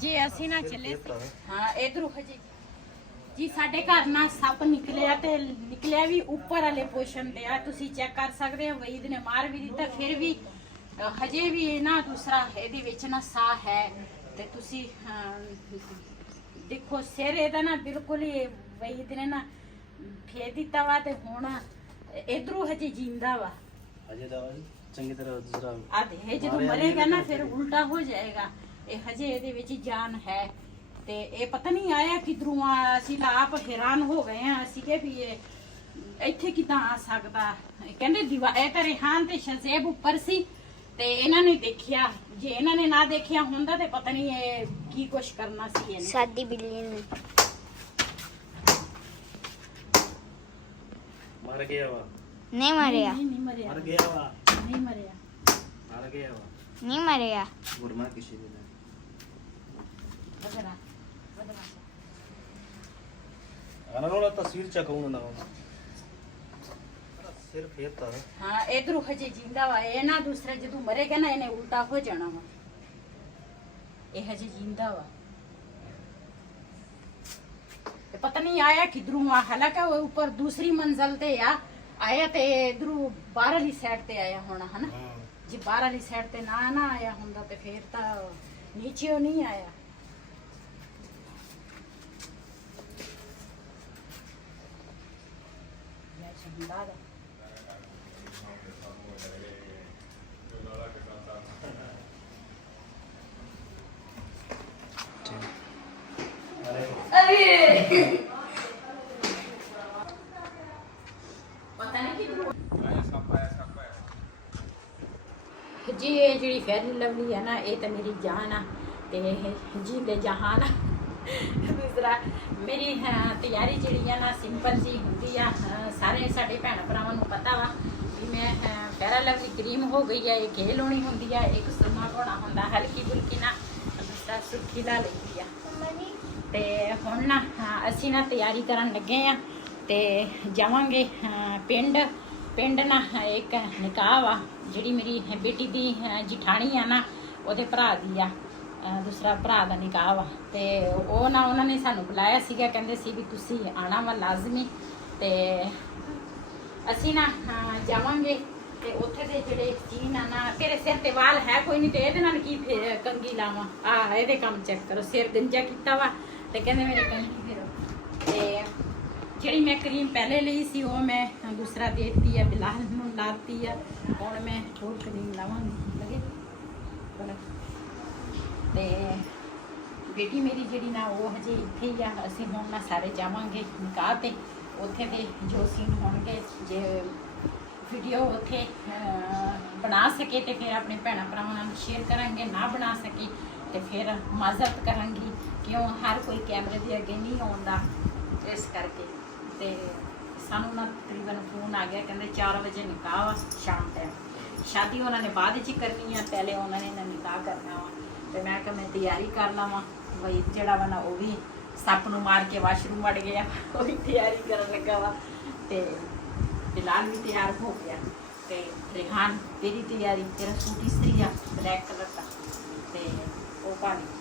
जी ਅਸੀਂ ਨਾ ਚੱਲੇ ਹਾਂ ਇਧਰੋਂ ਹਜੇ ਜੀ ਸਾਡੇ ਘਰ ਨਾ ਸੱਪ ਨਿਕਲਿਆ ਤੇ ਨਿਕਲਿਆ ਵੀ ਉੱਪਰ ਵਾਲੇ ਪੋਸ਼ਨ ਤੇ ਆ ਤੁਸੀਂ ਚੈੱਕ ਕਰ ਸਕਦੇ ਹੋ ਵਈਦ ਨੇ ਮਾਰ ਵੀ ਦਿੱਤਾ ਫਿਰ ਵੀ ਹਜੇ ਵੀ ਨਾ ਦੂਸਰਾ ਇਹਦੇ ਵਿੱਚ ਨਾ ਸਾਹ ਹੈ ਤੇ ਤੁਸੀਂ ਦੇਖੋ ਸਿਰ ਇਹਦਾ ਨਾ ਬਿਲਕੁਲ ਹੀ ਵਈਦ ਨੇ ਨਾ ਫੇਰ ਦਿੱਤਾ ਵਾ ਤੇ ਹੁਣ ਇਧਰੋਂ ਹਜੇ ਜਿੰਦਾ ਵਾ ਹਜੇ ਦਾ ਚੰਗੀ ਤਰ੍ਹਾਂ ਦੂਸਰਾ ਆ ਦੇ ਜਦੋਂ ਮਰੇਗਾ ਨਾ ਫਿਰ ਉਲਟਾ ਹੋ ਜਾਏਗਾ ਇਹ ਹਜੇ ਇਹਦੇ ਵਿੱਚ ਜਾਨ ਹੈ ਤੇ ਇਹ ਪਤਾ ਨਹੀਂ ਆਇਆ ਕਿਧਰੋਂ ਆ ਅਸੀਂ ਆਪ ਹੈਰਾਨ ਹੋ ਗਏ ਆ ਅਸੀਂ ਕਿ ਵੀ ਇਹ ਇੱਥੇ ਕਿਦਾਂ ਆ ਸਕਦਾ ਕਹਿੰਦੇ ਇਹ ਤਾਂ ਰਿਹਾਨ ਤੇ ਸ਼ਜ਼ੈਬ ਉੱਪਰ ਸੀ ਤੇ ਇਹਨਾਂ ਨੇ ਦੇਖਿਆ ਜੇ ਇਹਨਾਂ ਨੇ ਨਾ ਦੇਖਿਆ ਹੁੰਦਾ ਤੇ ਪਤਾ ਨਹੀਂ ਇਹ ਕੀ ਕੁਛ ਕਰਨਾ ਸੀ ਇਹਨੇ ਸਾਡੀ ਬਿੱਲੀ ਨੇ ਮਰ ਗਿਆ ਵਾ ਨਹੀਂ ਮਰਿਆ ਨਹੀਂ ਮਰਿਆ ਮਰ ਗਿਆ ਵਾ ਨਹੀਂ ਮਰਿਆ ਮਰ ਗਿਆ ਵਾ ਨਹੀਂ ਮਰਿਆ ਗੁਰਮਾ ਕਿਸੇ ਦੇ ਨਾਲ ਬਦਲਾ ਆਣਾ ਵਾਲਾ ਤਸਵੀਰ ਚਕਾਉਣਾ ਨਾ ਸਿਰਫ ਇਹ ਤਾਂ ਹਾਂ ਇਧਰੋਂ ਹਜੇ ਜਿੰਦਾ ਵਾ ਇਹ ਨਾ ਦੂਸਰਾ ਜਦੋਂ ਮਰੇਗਾ ਨਾ ਇਹਨੇ ਉਲਟਾ ਹੋ ਜਾਣਾ ਵਾ ਇਹ ਹਜੇ ਜਿੰਦਾ ਵਾ ਤੇ ਪਤਾ ਨਹੀਂ ਆਇਆ ਕਿਧਰੋਂ ਆ ਹਾਲਾਂਕਿ ਉਹ ਉੱਪਰ ਦੂਸਰੀ ਮੰਜ਼ਲ ਤੇ ਆ ਆਇਆ ਤੇ ਇਧਰੋਂ ਬਾਹਰ ਵਾਲੀ ਸਾਈਡ ਤੇ ਆਇਆ ਹੋਣਾ ਹਨਾ ਜੇ ਬਾਹਰ ਵਾਲੀ ਸਾਈਡ ਤੇ ਨਾ ਆਇਆ ਹੁੰਦਾ ਤੇ ਫੇਰ ਤਾਂ ਨੀਚੇ ਨਹੀਂ ਆਇਆ ਮੈਂ ਚੰਦਾ ਦਾ ਪਤਾ ਨਹੀਂ ਕਿਧਰੋਂ ਜੀ ਇਹ ਜਿਹੜੀ ਫੈਰੀ ਲਵਲੀ ਹੈ ਨਾ ਇਹ ਤਾਂ ਮੇਰੀ ਜਾਨ ਆ ਤੇ ਜੀ ਦੇ ਜਹਾਨ ਦੂਸਰਾ ਮੇਰੀ ਤਿਆਰੀ ਜਿਹੜੀ ਆ ਨਾ ਸਿੰਪਲ ਜੀ ਹੁੰਦੀ ਆ ਸਾਰੇ ਸਾਡੇ ਭੈਣ ਭਰਾਵਾਂ ਨੂੰ ਪਤਾ ਵਾ ਵੀ ਮੈਂ ਫੈਰਾ ਲਵਲੀ ਕਰੀਮ ਹੋ ਗਈ ਆ ਇਹ ਘੇ ਲਾਉਣੀ ਹੁੰਦੀ ਆ ਇੱਕ ਸੁਰਮਾ ਪਾਉਣਾ ਹੁੰਦਾ ਹਲਕੀ ਫੁਲਕੀ ਨਾ ਦੂਸਰਾ ਸੁਰਖੀ ਲਾ ਲਈ ਆ ਤੇ ਹੁਣ ਨਾ ਅਸੀਂ ਨਾ ਤਿਆਰੀ ਕਰਨ ਲੱਗੇ ਆ ਤੇ ਜਾਵਾਂਗੇ ਪਿੰਡ ਨਾ ਇੱਕ ਨਿਕਾਹ ਵਾ ਜਿਹੜੀ ਮੇਰੀ ਬੇਟੀ ਦੀ ਜਠਾਣੀ ਆ ਨਾ ਉਹਦੇ ਭਰਾ ਦੀ ਆ ਦੂਸਰਾ ਭਰਾ ਦਾ ਨਿਕਾਹ ਵਾ ਤੇ ਉਹ ਨਾ ਉਹਨਾਂ ਨੇ ਸਾਨੂੰ ਬੁਲਾਇਆ ਸੀਗਾ ਕਹਿੰਦੇ ਸੀ ਵੀ ਤੁਸੀਂ ਆਣਾ ਵਾ ਲਾਜ਼ਮੀ ਤੇ ਅਸੀਂ ਨਾ ਜਾਵਾਂਗੇ ਤੇ ਉੱਥੇ ਦੇ ਜਿਹੜੇ ਚੀਨ ਆ ਨਾ ਤੇਰੇ ਸਿਰ ਤੇ ਵਾਲ ਹੈ ਕੋਈ ਨਹੀਂ ਤੇ ਇਹਦੇ ਨਾਲ ਕੀ ਕੰਗੀ ਲਾਵਾਂ ਆ ਇਹਦੇ ਕੰਮ ਚੈੱਕ ਕਰੋ ਸਿਰ ਗੰਜਾ ਕੀਤਾ ਵਾ ਤੇ ਕਹਿੰਦੇ ਮੇਰੇ ਕੰਗੀ ਫੇਰੋ ਤੇ ਜਿਹੜੀ ਮੈਂ ਕਰੀਮ ਪਹਿਲੇ ਲਈ ਸੀ ਉਹ ਮੈਂ ਦੂਸਰਾ ਦੇਤੀ ਆ ਬਿਲਾਲ ਨੂੰ ਲਾਤੀ ਆ ਹੁਣ ਮੈਂ ਹੋਰ ਕਰੀਮ ਲਾਵਾਂਗੀ ਲਗੇ ਤੇ ਬੇਟੀ ਮੇਰੀ ਜਿਹੜੀ ਨਾ ਉਹ ਹਜੇ ਇੱਥੇ ਹੀ ਆ ਅਸੀਂ ਹੁਣ ਨਾ ਸਾਰੇ ਜਾਵਾਂਗੇ ਨਿਕਾਹ ਤੇ ਉੱਥੇ ਦੇ ਜੋ ਸੀਨ ਹੋਣਗੇ ਜੇ ਵੀਡੀਓ ਉੱਥੇ ਬਣਾ ਸਕੇ ਤੇ ਫਿਰ ਆਪਣੇ ਭੈਣਾਂ ਭਰਾਵਾਂ ਨਾਲ ਸ਼ੇਅਰ ਕਰਾਂਗੇ ਨਾ ਬਣਾ ਸਕੇ ਤੇ ਫਿਰ ਮਾਜ਼ਰਤ ਕਰਾਂਗੀ ਕਿਉਂ ਹਰ ਕੋਈ ਕੈਮਰੇ ਦੇ ਅੱਗੇ ਨਹੀਂ ਆਉਂਦਾ ਇਸ ਕਰਕੇ ਤੇ ਸਾਨੂੰ ਨਾ ਤਕਰੀਬਨ ਫੋਨ ਆ ਗਿਆ ਕਹਿੰਦੇ 4 ਵਜੇ ਨਿਕਾਹ ਵਾ ਸ਼ਾਮ ਟਾਈਮ ਸ਼ਾਦੀ ਉਹਨਾਂ ਨੇ ਬਾਅਦ ਵਿੱਚ ਕਰਨੀ ਆ ਪਹਿਲੇ ਉਹਨਾਂ ਨੇ ਨਿਕਾਹ ਕਰਨਾ ਵਾ ਤੇ ਮੈਂ ਕਿਹਾ ਮੈਂ ਤਿਆਰੀ ਕਰ ਲਵਾਂ ਵਈ ਜਿਹੜਾ ਵਾ ਨਾ ਉਹ ਵੀ ਸੱਪ ਨੂੰ ਮਾਰ ਕੇ ਵਾਸ਼ਰੂਮ ਵੜ ਗਿਆ ਉਹ ਵੀ ਤਿਆਰੀ ਕਰਨ ਲੱਗਾ ਵਾ ਤੇ ਬਿਲਾਲ ਵੀ ਤਿਆਰ ਹੋ ਗਿਆ ਤੇ ਰਿਹਾਨ ਤੇਰੀ ਤਿਆਰੀ ਤੇਰਾ ਸੂਟ ਇਸਤਰੀ ਆ ਬਲੈਕ ਕਲਰ ਦਾ ਤੇ ਉਹ ਪਾ ਲਈ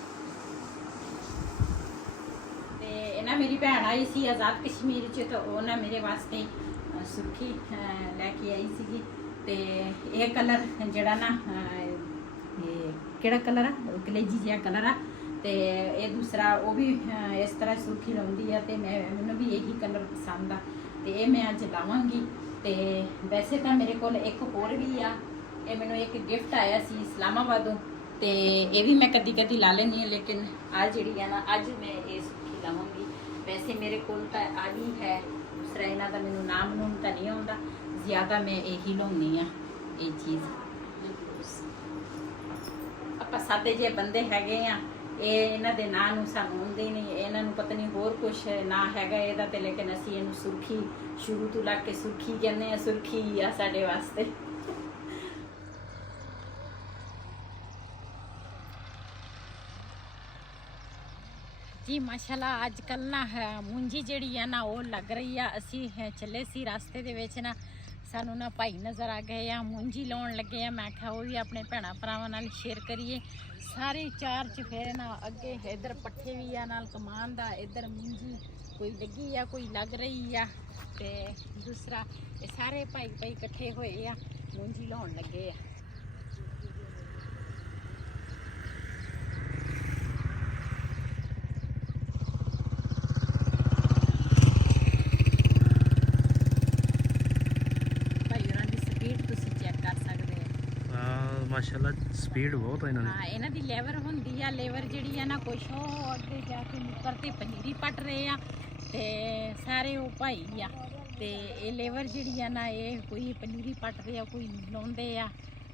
ਤੇ ਇਹਨਾਂ ਮੇਰੀ ਭੈਣ ਆਈ ਸੀ ਆਜ਼ਾਦ ਕਸ਼ਮੀਰ ਚ ਤਾਂ ਉਹ ਨਾ ਮੇਰੇ ਵਾਸਤੇ ਸੁਰਖੀ ਲੈ ਕੇ ਆਈ ਸੀਗੀ ਤੇ ਇਹ ਕਲਰ ਜਿਹੜਾ ਨਾ ਇਹ ਕਿਹੜਾ ਕਲਰ ਆ ਕਲੇਜੀ ਜਿਹਾ ਕਲਰ ਆ ਤੇ ਇਹ ਦੂਸਰਾ ਉਹ ਵੀ ਇਸ ਤਰ੍ਹਾਂ ਸੁਰਖੀ ਲਾਉਂਦੀ ਆ ਤੇ ਮੈਨੂੰ ਵੀ ਇਹੀ ਕਲਰ ਪਸੰਦ ਆ ਤੇ ਇਹ ਮੈਂ ਅੱਜ ਲਾਵਾਂਗੀ ਤੇ ਵੈਸੇ ਤਾਂ ਮੇਰੇ ਕੋਲ ਇੱਕ ਹੋਰ ਵੀ ਆ ਇਹ ਮੈਨੂੰ ਇੱਕ ਗਿਫਟ ਆਇਆ ਸੀ ਇਸਲਾਮਾਬਾਦੋਂ ਤੇ ਇਹ ਵੀ ਮੈਂ ਕਦੀ ਕਦੀ ਲਾ ਲੈਂਦੀ ਹਾਂ ਲੇਕਿਨ ਆ ਜਿਹੜੀ ਆ ਨਾ ਅੱਜ ਮੈਂ ਇਹ ਸੁਰਖੀ ਲਾਵਾਂਗੀ ਵੈਸੇ ਮੇਰੇ ਕੋਲ ਤਾਂ ਆਹੀ ਹੈ ਦੂਸਰਾ ਇਹਨਾਂ ਦਾ ਮੈਨੂੰ ਨਾਮ ਨੂੰ ਤਾਂ ਨਹੀਂ ਆਉਂਦਾ ਜ਼ਿਆਦਾ ਮੈਂ ਇਹੀ ਲਾਉਂਦੀ ਆ ਇਹ ਚੀਜ਼ ਆਪਾਂ ਸਾਦੇ ਜਿਹੇ ਬੰਦੇ ਹੈਗੇ ਆ ਇਹ ਇਹਨਾਂ ਦੇ ਨਾਂ ਨੂੰ ਸਾਨੂੰ ਆਉਂਦੇ ਨਹੀਂ ਇਹਨਾਂ ਨੂੰ ਪਤਾ ਨਹੀਂ ਹੋਰ ਕੁਛ ਨਾਂ ਹੈਗਾ ਇਹਦਾ ਤੇ ਲੇਕਿਨ ਅਸੀਂ ਇਹਨੂੰ ਸੁਰਖੀ ਸ਼ੁਰੂ ਤੋਂ ਲਾ ਕੇ ਸੁਰਖੀ ਕਹਿੰਦੇ ਆ ਸੁਰਖੀ ਆ ਸਾਡੇ ਵਾਸਤੇ ਜੀ ਮਾਸ਼ਾਅੱਲਾ ਅੱਜ ਕੱਲ ਨਾ ਮੁੰਜੀ ਜਿਹੜੀ ਆ ਨਾ ਉਹ ਲੱਗ ਰਹੀ ਆ ਅਸੀਂ ਚੱਲੇ ਸੀ ਰਸਤੇ ਦੇ ਵਿੱਚ ਨਾ ਸਾਨੂੰ ਨਾ ਭਾਈ ਨਜ਼ਰ ਆ ਗਏ ਆ, ਮੂੰਜੀ ਲਾਉਣ ਲੱਗੇ ਆ। ਮੈਂ ਕਿਹਾ ਉਹ ਵੀ ਆਪਣੇ ਭੈਣਾਂ ਭਰਾਵਾਂ ਨਾਲ ਸ਼ੇਅਰ ਕਰੀਏ। ਸਾਰੇ ਚਾਰ ਚਫੇਰੇ ਨਾ ਅੱਗੇ ਇੱਧਰ ਪੱਠੇ ਵੀ ਆ ਨਾਲ ਕਮਾਨ ਦਾ, ਇੱਧਰ ਮੂੰਜੀ ਕੋਈ ਲੱਗੀ ਆ ਕੋਈ ਲੱਗ ਰਹੀ ਆ, ਤੇ ਦੂਸਰਾ ਇਹ ਸਾਰੇ ਭਾਈ ਇਕੱਠੇ ਹੋਏ ਆ ਮੂੰਜੀ ਲਾਉਣ ਲੱਗੇ ਆ। ਮਾਸ਼ਾਅੱਲਾ ਸਪੀਡ ਬਹੁਤ ਹੈ ਇਹਨਾਂ ਦੀ। ਹਾਂ, ਇਹਨਾਂ ਦੀ ਲੇਬਰ ਹੁੰਦੀ ਆ। ਲੇਬਰ ਜਿਹੜੀ ਆ ਨਾ ਕੁਛ ਉਹ ਅੱਗੇ ਜਾ ਕੇ ਮੁੱਕਰ ਤੇ ਪਨੀਰੀ ਪੱਟ ਰਹੇ ਆ, ਤੇ ਸਾਰੇ ਉਹ ਭਾਈ ਆ। ਤੇ ਇਹ ਲੇਬਰ ਜਿਹੜੀ ਆ ਨਾ ਇਹ ਕੋਈ ਪਨੀਰੀ ਪੱਟ ਰਹੇ ਆ, ਕੋਈ ਲਾਉਂਦੇ ਆ।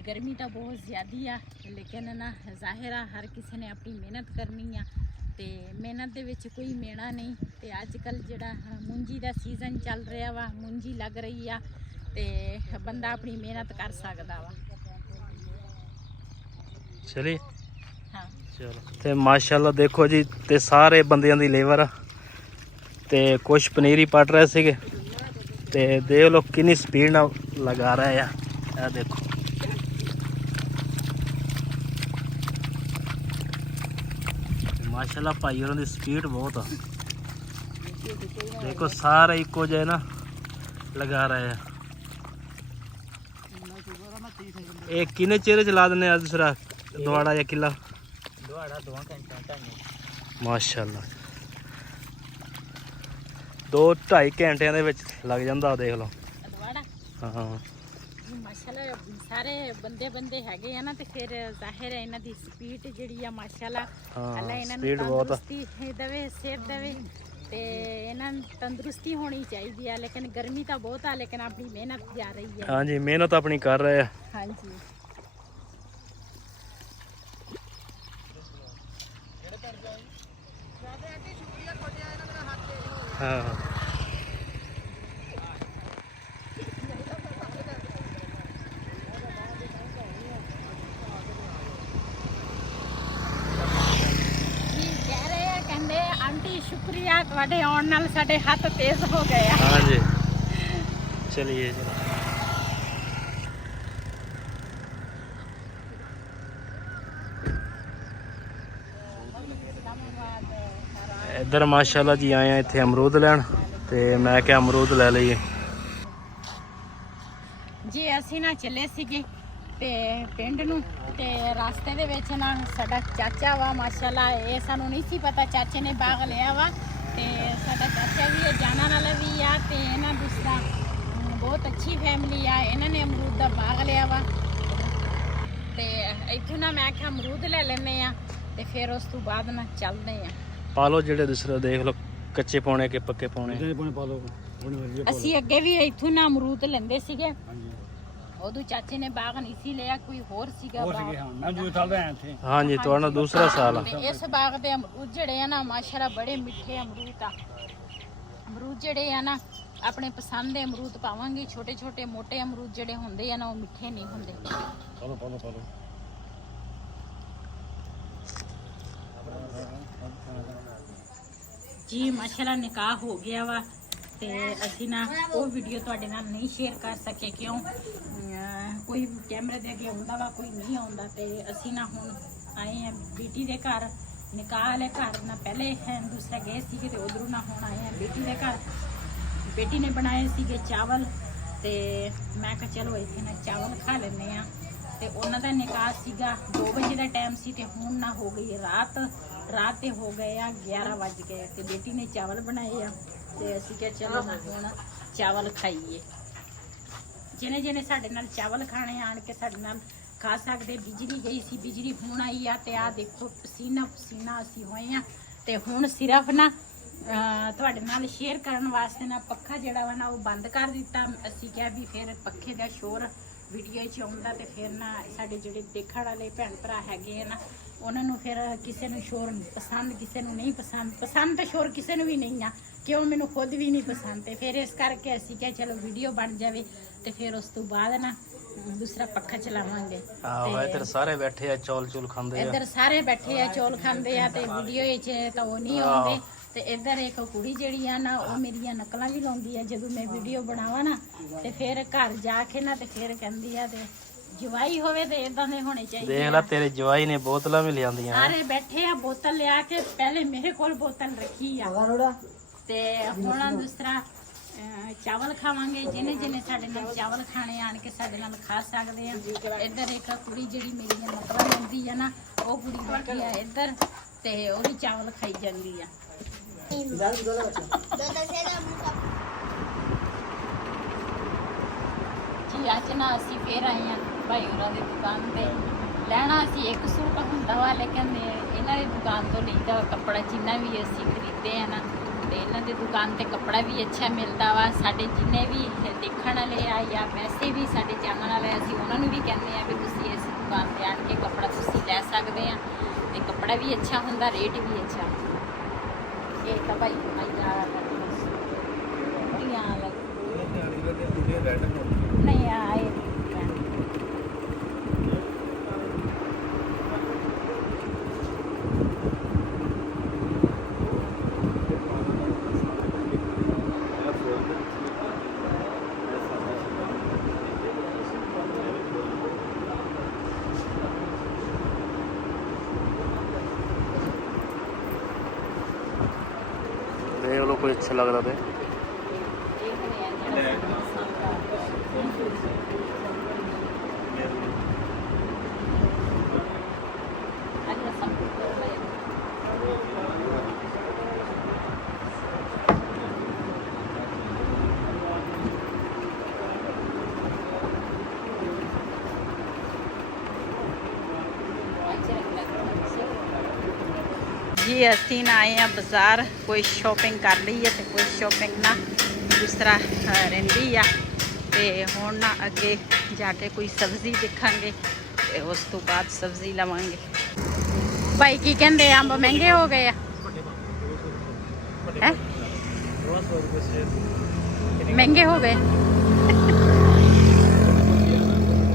ਗਰਮੀ ਤਾਂ ਬਹੁਤ ਜ਼ਿਆਦੀ ਆ, ਲੇਕਿਨ ਨਾ ਜ਼ਾਹਿਰ ਆ ਹਰ ਕਿਸੇ ਨੇ ਆਪਣੀ ਮਿਹਨਤ ਕਰਨੀ ਆ, ਤੇ ਮਿਹਨਤ ਦੇ ਵਿੱਚ ਕੋਈ ਮੇਣਾ ਨਹੀਂ। ਤੇ ਅੱਜ ਕੱਲ ਜਿਹੜਾ ਮੂੰਜੀ ਦਾ ਸੀਜ਼ਨ ਚੱਲ ਰਿਹਾ ਵਾ, ਮੂੰਜੀ ਲੱਗ ਰਹੀ ਆ, ਤੇ ਬੰਦਾ ਆਪਣੀ ਮਿਹਨਤ ਕਰ ਸਕਦਾ ਵਾ। ਚਲੀ ਹਾਂ ਚਲੋ। ਤੇ ਮਾਸ਼ਾਅੱਲਾ ਦੇਖੋ ਜੀ, ਤੇ ਸਾਰੇ ਬੰਦਿਆਂ ਦੀ ਲੇਬਰ, ਤੇ ਕੁਝ ਪਨੀਰੀ ਪੱਟ ਰਹੇ ਸੀਗੇ, ਤੇ ਦੇਖ ਲਓ ਕਿੰਨੀ ਸਪੀਡ ਨਾਲ ਲਗਾ ਰਹੇ ਆ। ਇਹ ਦੇਖੋ ਮਾਸ਼ਾਅੱਲਾ ਭਾਈ ਉਹਨਾਂ ਦੀ ਸਪੀਡ ਬਹੁਤ ਆ। ਦੇਖੋ ਸਾਰੇ ਇੱਕੋ ਜਿਹੇ ਨਾ ਲਗਾ ਰਹੇ ਆ। ਇਹ ਕਿੰਨੇ ਚਿਹਰੇ ਚਲਾ ਦਿੰਦੇ ਆ ਦੂਸਰਾ ਦੁਆੜਾ ਜਾਂ ਕਿੱਲਾ? ਦੁਆੜਾ 2 ਘੰਟੇ ਮਾਸ਼ਾਅੱਲਾ 2-2.5 ਘੰਟਿਆਂ ਦੇ ਵਿੱਚ ਲੱਗ ਜਾਂਦਾ। ਦੇਖ ਲਓ ਅਦਵਾੜਾ। ਹਾਂ ਮਾਸ਼ਾਅੱਲਾ ਸਾਰੇ ਬੰਦੇ ਹੈਗੇ ਆ ਨਾ, ਤੇ ਫਿਰ ਜ਼ਾਹਿਰ ਹੈ ਇਹਨਾਂ ਦੀ ਸਪੀਡ ਜਿਹੜੀ ਆ ਮਾਸ਼ਾਅੱਲਾ ਅੱਲਾ ਇਹਨਾਂ ਨੂੰ ਤੰਦਰੁਸਤੀ ਦੇਵੇ, ਸਿਹਤ ਦੇਵੇ, ਤੇ ਇਹਨਾਂ ਨੂੰ ਤੰਦਰੁਸਤੀ ਹੋਣੀ ਚਾਹੀਦੀ ਆ। ਲੇਕਿਨ ਗਰਮੀ ਤਾਂ ਬਹੁਤ ਆ, ਲੇਕਿਨ ਆਪਣੀ ਮਿਹਨਤ ਜਾ ਰਹੀ ਹੈ। ਹਾਂਜੀ, ਮਿਹਨਤ ਆਪਣੀ ਕਰ ਰਹੇ ਆ। ਹਾਂਜੀ ਹਾਂ ਕਹਿੰਦੇ ਆਂਟੀ ਸ਼ੁਕਰੀਆ, ਤੁਹਾਡੇ ਆਉਣ ਨਾਲ ਸਾਡੇ ਹੱਥ ਤੇਜ਼ ਹੋ ਗਏ ਆ। ਹਾਂਜੀ ਚਲਿਏ ਜੀ। ਇੱਧਰ ਮਾਸ਼ਾਅੱਲਾ ਜੀ ਆਏ ਆ ਇੱਥੇ ਅਮਰੂਦ ਲੈਣ, ਤੇ ਮੈਂ ਕਿਹਾ ਅਮਰੂਦ ਲੈ ਲਈਏ ਜੀ। ਅਸੀਂ ਨਾ ਚੱਲੇ ਸੀਗੇ ਤੇ ਪਿੰਡ ਨੂੰ, ਤੇ ਰਸਤੇ ਦੇ ਵਿੱਚ ਨਾ ਸਾਡਾ ਚਾਚਾ ਵਾ ਮਾਸ਼ਾਅੱਲਾ, ਇਹ ਸਾਨੂੰ ਨਹੀਂ ਸੀ ਪਤਾ ਚਾਚੇ ਨੇ ਬਾਗ ਲਿਆ ਵਾ। ਤੇ ਸਾਡਾ ਚਾਚਾ ਵੀ ਹੈ, ਜਾਣਨ ਵਾਲਾ ਵੀ ਆ, ਤੇ ਇਹਨਾਂ ਦੂਸਰਾ ਬਹੁਤ ਅੱਛੀ ਫੈਮਿਲੀ ਆ, ਇਹਨਾਂ ਨੇ ਅਮਰੂਦ ਦਾ ਬਾਗ ਲਿਆ ਵਾ। ਤੇ ਇੱਥੋਂ ਨਾ ਮੈਂ ਕਿਹਾ ਅਮਰੂਦ ਲੈ ਲੈਂਦੇ ਆ, ਤੇ ਫਿਰ ਉਸ ਤੋਂ ਬਾਅਦ ਨਾ ਚੱਲਦੇ ਆ। ਪਾ ਲਓ ਜਿਹੜੇ ਦੂਸਰੇ ਦੇਖ ਲਓ ਕੱਚੇ ਪਾਉਣੇ ਕਿ ਪੱਕੇ ਪਾਉਣੇ। ਅਸੀਂ ਅੱਗੇ ਵੀ ਇੱਥੋਂ ਨਾ ਅਮਰੂਦ ਲੈਂਦੇ ਸੀਗੇ, ਉਦੋਂ ਚਾਚੇ ਨੇ ਬਾਗ ਨਹੀਂ ਸੀ ਲਿਆ, ਕੋਈ ਹੋਰ ਸੀਗਾ ਬਾਗ। ਹਾਂਜੀ, ਤੁਹਾਡਾ ਦੂਸਰਾ ਸਾਲ ਆ। ਤੇ ਇਸ ਬਾਗ ਦੇ ਅਮਰੂਦ ਜਿਹੜੇ ਆ ਨਾ ਮਾਸ਼ਾਅੱਲਾ ਬੜੇ ਮਿੱਠੇ ਅਮਰੂਦ ਆ। ਅਮਰੂਦ ਜਿਹੜੇ ਆ ਨਾ ਆਪਣੇ ਪਸੰਦ ਦੇ ਅਮਰੂਦ ਪਾਵਾਂਗੇ। ਛੋਟੇ ਛੋਟੇ ਮੋਟੇ ਅਮਰੂਦ ਜਿਹੜੇ ਹੁੰਦੇ ਆ ਨਾ ਉਹ ਮਿੱਠੇ ਨਹੀਂ ਹੁੰਦੇ। ਜੀ ਮਾਸ਼ਾਅੱਲਾ ਨਿਕਾਹ ਹੋ ਗਿਆ ਵਾ, ਤੇ ਅਸੀਂ ਨਾ ਉਹ ਵੀਡੀਓ ਤੁਹਾਡੇ ਨਾਲ ਨਹੀਂ ਸ਼ੇਅਰ ਕਰ ਸਕੇ, ਕਿਉਂ ਕੋਈ ਕੈਮਰੇ ਦੇ ਅੱਗੇ ਆਉਂਦਾ ਵਾ, ਕੋਈ ਨਹੀਂ ਆਉਂਦਾ। ਤੇ ਅਸੀਂ ਨਾ ਹੁਣ ਆਏ ਆ ਬੇਟੀ ਦੇ ਘਰ, ਨਿਕਾਹ ਵਾਲੇ ਘਰ ਨਾ ਪਹਿਲੇ ਦੂਸਰੇ ਗਏ ਸੀਗੇ, ਤੇ ਉਧਰੋਂ ਨਾ ਹੁਣ ਆਏ ਆ ਬੇਟੀ ਦੇ ਘਰ। ਬੇਟੀ ਨੇ ਬਣਾਏ ਸੀਗੇ ਚਾਵਲ, ਤੇ ਮੈਂ ਕਿਹਾ ਚਲੋ ਇੱਥੇ ਨਾ ਚਾਵਲ ਖਾ ਲੈਂਦੇ ਆ। ਤੇ ਉਹਨਾਂ ਦਾ ਨਿਕਾਹ ਸੀਗਾ 2 ਵਜੇ ਦਾ ਟਾਈਮ ਸੀ, ਤੇ ਹੁਣ ਨਾ ਹੋ ਗਈ ਰਾਤ ਤੇ ਹੋ ਗਏ ਆ 11 ਵੱਜ ਗਏ, ਤੇ ਬੇਟੀ ਨੇ ਚਾਵਲ ਬਣਾਏ ਆ, ਤੇ ਅਸੀਂ ਕਿਹਾ ਚਲੋ ਨਾ ਹੁਣ ਚਾਵਲ ਖਾਈਏ। ਜਿਹਨੇ ਸਾਡੇ ਨਾਲ ਚਾਵਲ ਖਾਣੇ ਆਣ ਕੇ ਸਾਡੇ ਨਾਲ ਖਾ ਸਕਦੇ। ਬਿਜਲੀ ਗਈ ਸੀ, ਬਿਜਲੀ ਹੁਣ ਆਈ ਆ, ਤੇ ਆ ਦੇਖੋ ਪਸੀਨਾ ਅਸੀਂ ਹੋਏ ਆ। ਤੇ ਹੁਣ ਸਿਰਫ ਨਾ ਤੁਹਾਡੇ ਨਾਲ ਸ਼ੇਅਰ ਕਰਨ ਵਾਸਤੇ ਨਾ ਪੱਖਾ ਜਿਹੜਾ ਵਾ ਨਾ ਉਹ ਬੰਦ ਕਰ ਦਿੱਤਾ। ਅਸੀਂ ਕਿਹਾ ਵੀ ਫਿਰ ਪੱਖੇ ਦਾ ਸ਼ੋਰ ਵੀਡੀਓ 'ਚ ਆਉਂਦਾ, ਤੇ ਫਿਰ ਨਾ ਸਾਡੇ ਜਿਹੜੇ ਦੇਖਣ ਵਾਲੇ ਭੈਣ ਭਰਾ ਹੈਗੇ ਆ ਨਾ, ਉਹਨਾਂ ਨੂੰ ਫਿਰ ਕਿਸੇ ਨੂੰ ਸ਼ੋਰ ਪਸੰਦ, ਕਿਸੇ ਨੂੰ ਨਹੀਂ ਪਸੰਦ ਤਾਂ ਸ਼ੋਰ ਕਿਸੇ ਨੂੰ ਵੀ ਨਹੀਂ ਆ, ਕਿਉਂ ਮੈਨੂੰ ਖੁਦ ਵੀ ਨਹੀਂ ਪਸੰਦ। ਤੇ ਫਿਰ ਇਸ ਕਰਕੇ ਅਸੀਂ ਕਿਹਾ ਚਲੋ ਵੀਡੀਓ ਬਣ ਜਾਵੇ, ਤੇ ਫਿਰ ਉਸ ਤੋਂ ਬਾਅਦ ਨਾ ਦੂਸਰਾ ਪੱਖਾ ਚਲਾਵਾਂਗੇ। ਆਹੋ, ਇੱਧਰ ਸਾਰੇ ਬੈਠੇ ਆ ਚੌਲ ਚੂਲ ਖਾਂਦੇ ਆ। ਇੱਧਰ ਸਾਰੇ ਬੈਠੇ ਆ ਚੌਲ ਖਾਂਦੇ ਆ, ਤੇ ਵੀਡੀਓ 'ਚ ਤਾਂ ਉਹ ਨਹੀਂ ਆਉਂਦੇ। ਤੇ ਇੱਧਰ ਇੱਕ ਕੁੜੀ ਜਿਹੜੀ ਆ ਨਾ ਉਹ ਮੇਰੀਆਂ ਨਕਲਾਂ ਵੀ ਲਾਉਂਦੀ ਆ ਜਦੋਂ ਮੈਂ ਵੀਡੀਓ ਬਣਾਵਾਂ ਨਾ ਤੇ ਫਿਰ ਘਰ ਜਾ ਕੇ ਨਾ ਤੇ ਫਿਰ ਕਹਿੰਦੀ ਆ ਤੇ ਜਵਾਈ ਹੋਵੇ ਤੇ ਇਦਾਂ ਦੇ ਹੋਣੇ ਚਾਹੀਦੇ ਦੇਖ ਲੈ ਤੇਰੇ ਜਵਾਈ ਨੇ ਬੋਤਲਾਂ ਵੀ ਲਿਆਂਦੀਆਂ ਸਾਰੇ ਬੈਠੇ ਆ ਬੋਤਲ ਲਿਆ ਕੇ ਪਹਿਲੇ ਮੇਰੇ ਕੋਲ ਬੋਤਲ ਰੱਖੀ ਆ ਤੇ ਹੁਣ ਦੂਸਰਾ ਚਾਵਲ ਖਾਵਾਂਗੇ ਜਿਹਨੇ ਸਾਡੇ ਨਾਲ ਚਾਵਲ ਖਾਣੇ ਆਣ ਕੇ ਸਾਡੇ ਨਾਲ ਖਾ ਸਕਦੇ ਆ। ਇੱਧਰ ਇੱਕ ਕੁੜੀ ਜਿਹੜੀ ਮੇਰੀਆਂ ਨਕਲਾਂ ਲਾਉਂਦੀ ਆ ਨਾ ਉਹ ਕੁੜੀ ਬੈਠੀ ਆ ਇੱਧਰ ਤੇ ਉਹ ਵੀ ਚਾਵਲ ਖਾਈ ਜਾਂਦੀ ਆ। ਜੀ ਅੱਜ ਨਾ ਅਸੀਂ ਫੇਰ ਆਏ ਆ ਭਾਈ ਹੋਰਾਂ ਦੀ ਦੁਕਾਨ ਤੇ ਲੈਣਾ ਅਸੀਂ ਇੱਕ ਸੂਟ ਹੁੰਦਾ ਵਾ ਲੇਕਿਨ ਇਹਨਾਂ ਦੀ ਦੁਕਾਨ ਤੋਂ ਲਈਦਾ ਕੱਪੜਾ ਜਿੰਨਾ ਵੀ ਅਸੀਂ ਖਰੀਦਦੇ ਆ ਨਾ ਤੇ ਇਹਨਾਂ ਦੀ ਦੁਕਾਨ ਤੇ ਕੱਪੜਾ ਵੀ ਅੱਛਾ ਮਿਲਦਾ ਵਾ। ਸਾਡੇ ਜਿੰਨੇ ਵੀ ਦੇਖਣ ਵਾਲੇ ਆ ਜਾਂ ਵੈਸੇ ਵੀ ਸਾਡੇ ਜਾਣਨ ਵਾਲੇ ਅਸੀਂ ਉਹਨਾਂ ਨੂੰ ਵੀ ਕਹਿੰਦੇ ਆ ਵੀ ਤੁਸੀਂ ਇਸ ਦੁਕਾਨ ਤੇ ਆਣ ਕੇ ਕੱਪੜਾ ਤੁਸੀਂ ਲੈ ਸਕਦੇ ਆ ਤੇ ਕੱਪੜਾ ਵੀ ਅੱਛਾ ਹੁੰਦਾ ਰੇਟ ਵੀ ਅੱਛਾ। ਇਹ ਤਾਂ ਭਾਈ ਨਹੀਂ ਆਏ देख लो कोई अच्छा लग रहा है जी ਅਸੀਂ ਨਾ ਆਏ ਆ ਬਾਜ਼ਾਰ ਕੋਈ ਸ਼ਾਪਿੰਗ ਕਰ ਲਈ ਹੈ ਤੇ ਕੋਈ ਸ਼ਾਪਿੰਗ ਨਾ ਜਿਸ ਤਰ੍ਹਾਂ ਰਹਿੰਦੀ ਆ ਤੇ ਹੁਣ ਨਾ ਅੱਗੇ ਜਾ ਕੇ ਕੋਈ ਸਬਜ਼ੀ ਦੇਖਾਂਗੇ ਤੇ ਉਸ ਤੋਂ ਬਾਅਦ ਸਬਜ਼ੀ ਲਵਾਂਗੇ। ਭਾਈ ਕੀ ਕਹਿੰਦੇ ਅੰਬ ਮਹਿੰਗੇ ਹੋ ਗਏ ਆ ਹੈ ਮਹਿੰਗੇ ਹੋ ਗਏ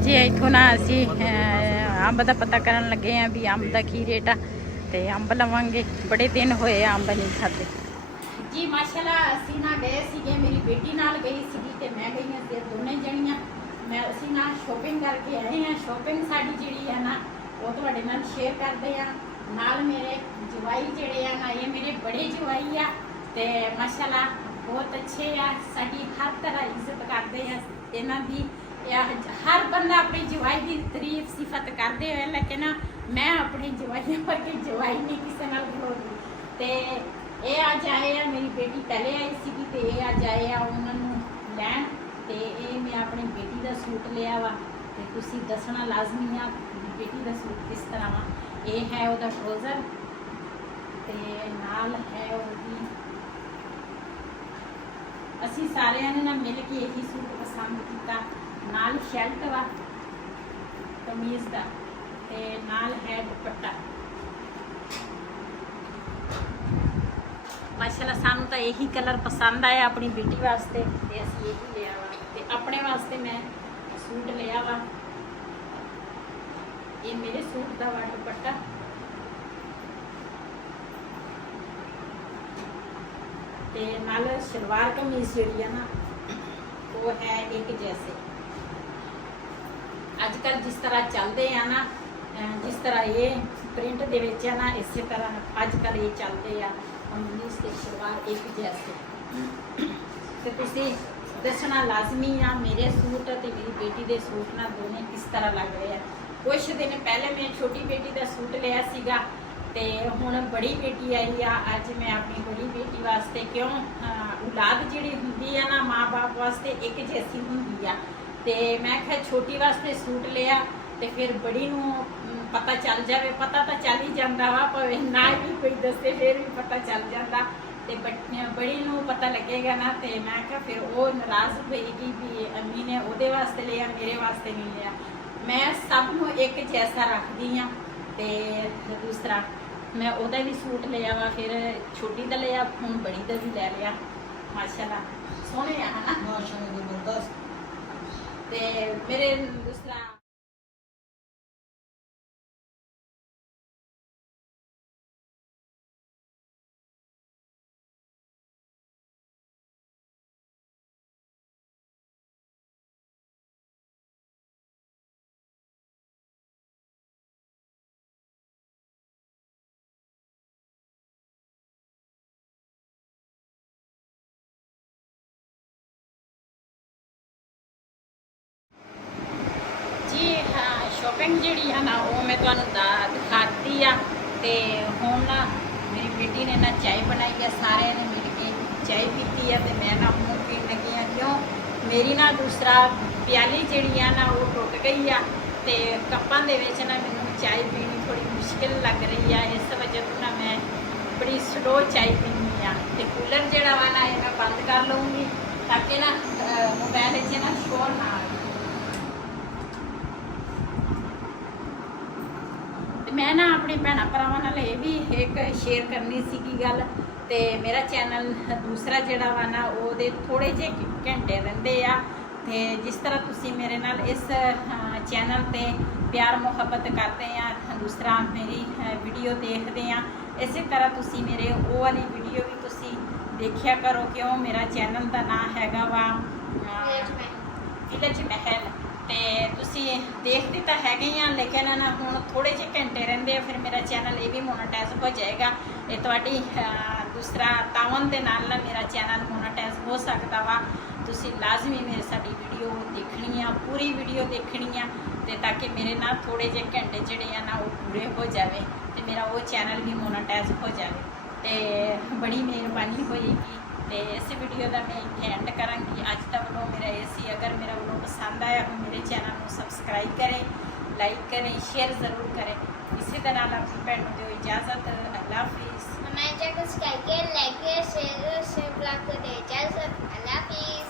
ਜੀ। ਇੱਥੋਂ ਨਾ ਅਸੀਂ ਅੰਬ ਦਾ ਪਤਾ ਕਰਨ ਲੱਗੇ ਆ ਵੀ ਅੰਬ ਦਾ ਕੀ ਰੇਟ ਆ ਤੇ ਅੰਬ ਲਵਾਂਗੇ। ਬੜੇ ਦਿਨ ਹੋਏ ਆ ਅੰਬ ਨਹੀਂ ਖਾਦੇ ਜੀ। ਮਾਸ਼ਾਅੱਲਾ ਅਸੀਂ ਨਾ ਗਏ ਸੀਗੇ ਮੇਰੀ ਬੇਟੀ ਨਾਲ ਗਈ ਸੀਗੀ ਤੇ ਮੈਂ ਗਈ ਹਾਂ ਤੇ ਦੋਨੇ ਜਣੀਆਂ ਅਸੀਂ ਨਾ ਸ਼ੋਪਿੰਗ ਕਰਕੇ ਆਏ ਆ। ਸ਼ੋਪਿੰਗ ਸਾਡੀ ਜਿਹੜੀ ਆ ਨਾ ਉਹ ਤੁਹਾਡੇ ਨਾਲ ਸ਼ੇਅਰ ਕਰਦੇ ਆ। ਨਾਲ ਮੇਰੇ ਜਵਾਈ ਜਿਹੜੇ ਆ ਨਾ ਇਹ ਮੇਰੇ ਬੜੇ ਜਵਾਈ ਆ ਤੇ ਮਾਸ਼ਾਅੱਲਾ ਬਹੁਤ ਅੱਛੇ ਆ। ਸਾਡੀ ਹਰ ਤਰ੍ਹਾਂ ਇੱਜ਼ਤ ਕਰਦੇ ਆ ਇਹਨਾਂ ਦੀ। ਹਰ ਬੰਦਾ ਆਪਣੀ ਜਵਾਈ ਦੀ ਤਾਰੀਫ ਸਿਫਤ ਕਰਦੇ ਹੋਏ ਲੇਕਿਨ ਮੈਂ ਆਪਣੀ ਜਵਾਈਆਂ ਵਰਗੀ ਜਵਾਈ ਨਹੀਂ ਕਿਸੇ ਨਾਲ ਖਲੋਦੀ। ਤੇ ਇਹ ਅੱਜ ਆਏ ਆ ਮੇਰੀ ਬੇਟੀ ਪਹਿਲੇ ਆਈ ਸੀਗੀ ਤੇ ਇਹ ਅੱਜ ਆਏ ਆ ਉਹਨਾਂ ਨੂੰ ਲੈਣ ਤੇ ਇਹ ਮੈਂ ਆਪਣੀ ਬੇਟੀ ਦਾ ਸੂਟ ਲਿਆ ਵਾ ਤੇ ਤੁਸੀਂ ਦੱਸਣਾ ਲਾਜ਼ਮੀ ਆ ਬੇਟੀ ਦਾ ਸੂਟ ਕਿਸ ਤਰ੍ਹਾਂ ਵਾ। ਇਹ ਹੈ ਉਹਦਾ ਟਰੋਜ਼ਰ ਤੇ ਨਾਲ ਹੈ ਉਹਦੀ। ਅਸੀਂ ਸਾਰਿਆਂ ਨੇ ਨਾ ਮਿਲ ਕੇ ਇਹੀ ਸੂਟ ਪਸੰਦ ਕੀਤਾ। ਨਾਲ ਸ਼ਰਟ ਵਾ ਕਮੀਜ਼ ਦਾ ਤੇ ਨਾਲ ਹੈ ਦੁਪੱਟਾ। ਮਾਸ਼ਾਅੱਲਾ ਸਾਨੂੰ ਤਾਂ ਇਹੀ ਕਲਰ ਪਸੰਦ ਆਇਆ ਆਪਣੀ ਬੇਟੀ ਵਾਸਤੇ ਤੇ ਅਸੀਂ ਇਹੀ ਲਿਆ ਵਾ ਤੇ ਆਪਣੇ ਵਾਸਤੇ ਮੈਂ ਸੂਟ ਲਿਆ ਵਾ। ਇਹ ਮੇਰੇ ਸੂਟ ਦਾ ਵਾ ਦੁਪੱਟਾ ਤੇ ਨਾਲ ਸਲਵਾਰ ਕਮੀਜ਼ ਜਿਹੜੀ ਆ ਨਾ ਉਹ ਹੈ ਇੱਕ ਜੈਸੇ। ਅੱਜ ਕੱਲ ਜਿਸ ਤਰ੍ਹਾਂ ਚੱਲਦੇ ਆ ਨਾ ਜਿਸ ਤਰ੍ਹਾਂ ਇਹ ਪ੍ਰਿੰਟ ਦੇ ਵਿੱਚ ਆ ਨਾ ਇਸੇ ਤਰ੍ਹਾਂ ਅੱਜ ਕੱਲ ਇਹ ਚੱਲਦੇ ਆ ਕਮੀਜ਼ ਤੇ ਸਲਵਾਰ ਇੱਕ ਜੈਸੇ। ਤੇ ਤੁਸੀਂ ਦੱਸਣਾ ਲਾਜ਼ਮੀ ਆ ਮੇਰੇ ਸੂਟ ਤੇ ਮੇਰੀ ਬੇਟੀ ਦੇ ਸੂਟ ਨਾਲ ਦੋਨੇ ਕਿਸ ਤਰ੍ਹਾਂ ਲੱਗ ਰਹੇ ਆ। ਕੁਛ ਦਿਨ ਪਹਿਲੇ ਮੈਂ ਛੋਟੀ ਬੇਟੀ ਦਾ ਸੂਟ ਲਿਆ ਸੀਗਾ ਤੇ ਹੁਣ ਬੜੀ ਬੇਟੀ ਆਈ ਆ। ਅੱਜ ਮੈਂ ਆਪਣੀ ਬੜੀ ਬੇਟੀ ਵਾਸਤੇ ਕਿਉਂ ਔਲਾਦ ਜਿਹੜੀ ਹੁੰਦੀ ਆ ਨਾ ਮਾਂ-ਬਾਪ ਵਾਸਤੇ ਇੱਕ ਜੈਸੀ ਹੁੰਦੀ ਆ ਤੇ ਮੈਂ ਕਿਹਾ ਛੋਟੀ ਵਾਸਤੇ ਸੂਟ ਲਿਆ ਤੇ ਫਿਰ ਬੜੀ ਨੂੰ ਪਤਾ ਚੱਲ ਜਾਵੇ। ਪਤਾ ਤਾਂ ਚੱਲ ਹੀ ਜਾਂਦਾ ਵਾ ਭਾਵੇਂ ਨਾ ਵੀ ਕੋਈ ਦੱਸੇ ਫਿਰ ਵੀ ਪਤਾ ਚੱਲ ਜਾਂਦਾ ਤੇ ਬੜੀ ਨੂੰ ਪਤਾ ਲੱਗੇਗਾ ਨਾ ਤੇ ਮੈਂ ਕਿਹਾ ਫਿਰ ਉਹ ਨਾਰਾਜ਼ ਹੋਏਗੀ ਵੀ ਅੰਮੀ ਨੇ ਉਹਦੇ ਵਾਸਤੇ ਲਿਆ ਮੇਰੇ ਵਾਸਤੇ ਨਹੀਂ ਲਿਆ। ਮੈਂ ਸਭ ਨੂੰ ਇੱਕ ਜੈਸਾ ਰੱਖਦੀ ਆ ਤੇ ਦੂਸਰਾ ਮੈਂ ਉਹਦਾ ਵੀ ਸੂਟ ਲਿਆ ਵਾ ਫਿਰ ਛੋਟੀ ਦਾ ਲਿਆ ਹੁਣ ਬੜੀ ਦਾ ਵੀ ਲੈ ਲਿਆ। ਮਾਸ਼ਾਅੱਲਾ ਸੋਹਣੇ ਆ ਹਨਾ ਮਾਸ਼ਾਅੱਲਾ ਜ਼ਬਰਦਸਤ। ਤੇ ਮੇਰੇ ਦੂਸਰਾ ਸ਼ਾਪਿੰਗ ਜਿਹੜੀ ਆ ਨਾ ਉਹ ਮੈਂ ਤੁਹਾਨੂੰ ਦਿਖਾਤੀ ਆ। ਤੇ ਹੁਣ ਨਾ ਮੇਰੀ ਬੇਟੀ ਨੇ ਨਾ ਚਾਹ ਬਣਾਈ ਆ, ਸਾਰਿਆਂ ਨੇ ਮਿਲ ਕੇ ਚਾਹ ਪੀਤੀ ਆ ਤੇ ਮੈਂ ਨਾ ਹੁਣ ਪੀਣ ਲੱਗੀ ਆ। ਕਿਉਂ ਮੇਰੀ ਨਾ ਦੂਸਰਾ ਪਿਆਲੀ ਜਿਹੜੀ ਆ ਨਾ ਉਹ ਟੁੱਟ ਗਈ ਆ ਤੇ ਕੱਪਾਂ ਦੇ ਵਿੱਚ ਨਾ ਮੈਨੂੰ ਚਾਹ ਪੀਣੀ ਥੋੜੀ ਮੁਸ਼ਕਿਲ ਲੱਗ ਰਹੀ ਆ। ਇਸ ਵਜ੍ਹਾ ਤੋਂ ਨਾ ਮੈਂ ਬੜੀ ਸਲੋ ਚਾਹ ਪੀਂਦੀ ਆ ਤੇ ਕੂਲਰ ਜਿਹੜਾ ਵਾ ਨਾ ਇਹ ਮੈਂ ਬੰਦ ਕਰ ਲਵਾਂਗੀ ਤਾਂ ਕਿ ਨਾ ਮੋਬਾਈਲ 'ਚ ਨਾ ਸ਼ੋਰ ਨਾ ਆਵੇ। ਤੇ ਮੈਂ ਨਾ ਆਪਣੇ ਭੈਣਾਂ ਭਰਾਵਾਂ ਨਾਲ ਇਹ ਵੀ ਇੱਕ ਸ਼ੇਅਰ ਕਰਨੀ ਸੀਗੀ ਗੱਲ। ਤੇ ਮੇਰਾ ਚੈਨਲ ਦੂਸਰਾ ਜਿਹੜਾ ਵਾ ਨਾ ਉਹਦੇ ਥੋੜੇ ਜਿਹੇ ਘੰਟੇ ਰਹਿੰਦੇ ਆ ਤੇ ਜਿਸ ਤਰ੍ਹਾਂ ਤੁਸੀਂ ਮੇਰੇ ਨਾਲ ਇਸ ਚੈਨਲ ਤੇ ਪਿਆਰ ਮੁਹੱਬਤ ਕਰਦੇ ਆ, ਦੂਸਰਾ ਮੇਰੀ ਵੀਡੀਓ ਦੇਖਦੇ ਆ, ਇਸੇ ਤਰ੍ਹਾਂ ਤੁਸੀਂ ਮੇਰੇ ਉਹ ਵਾਲੀ ਵੀਡੀਓ ਵੀ ਤੁਸੀਂ ਦੇਖਿਆ ਕਰੋ। ਕਿਉਂ ਮੇਰਾ ਚੈਨਲ ਦਾ ਨਾਮ ਹੈਗਾ ਵਾ ਵਿਲੇਜ ਮਹਿਲ। ਤੇ ਤੁਸੀਂ ਦੇਖਦੇ ਤਾਂ ਹੈਗੇ ਹੀ ਆ, ਲੇਕਿਨ ਨਾ ਹੁਣ ਥੋੜੇ ਜਿਹੇ ਘੰਟੇ ਰਹਿੰਦੇ ਆ ਫਿਰ ਮੇਰਾ ਚੈਨਲ ਇਹ ਵੀ ਮੋਨੋਟਾਈਜ਼ ਹੋ ਜਾਏਗਾ। ਇਹ ਤੁਹਾਡੀ ਦੂਸਰਾ ਤਾਵਨ ਦੇ ਨਾਲ ਨਾ ਮੇਰਾ ਚੈਨਲ ਮੋਨੋਟਾਈਜ਼ ਹੋ ਸਕਦਾ ਵਾ। ਤੁਸੀਂ ਲਾਜ਼ਮੀ ਮੇਰੇ ਸਾਡੀ ਵੀਡੀਓ ਦੇਖਣੀ ਆ, ਪੂਰੀ ਵੀਡੀਓ ਦੇਖਣੀ ਆ ਤੇ ਤਾਂ ਕਿ ਮੇਰੇ ਨਾਲ ਥੋੜੇ ਜਿਹੇ ਘੰਟੇ ਜਿਹੜੇ ਆ ਨਾ ਉਹ ਪੂਰੇ ਹੋ ਜਾਵੇ ਤੇ ਮੇਰਾ ਉਹ ਚੈਨਲ ਵੀ ਮੋਨੋਟਾਈਜ਼ ਹੋ ਜਾਵੇ ਤੇ ਬੜੀ ਮਿਹਰਬਾਨੀ ਹੋਏਗੀ। ਤੇ ਇਸ ਵੀਡੀਓ ਦਾ ਮੈਂ ਇੱਥੇ ਐਂਡ ਕਰਾਂਗੀ। ਅੱਜ ਦਾ ਵਲੋਗ ਮੇਰਾ ਇਹ ਸੀ। ਅਗਰ ਮੇਰਾ ਵਲੋਗ ਪਸੰਦ ਆਇਆ ਹੋ ਮੇਰੇ ਚੈਨਲ ਨੂੰ ਸਬਸਕ੍ਰਾਈਬ ਕरें, ਲਾਈਕ करें, शेयर ज़रूर करें। इसी तरह अपनी भैन को दो इजाज़त। अल्लाह हाफिज़। हमारे चैनल को सब्सक्राइब करें, लाइक करें, शेयर करें, इजाज़त। अल्लाह हाफिज़।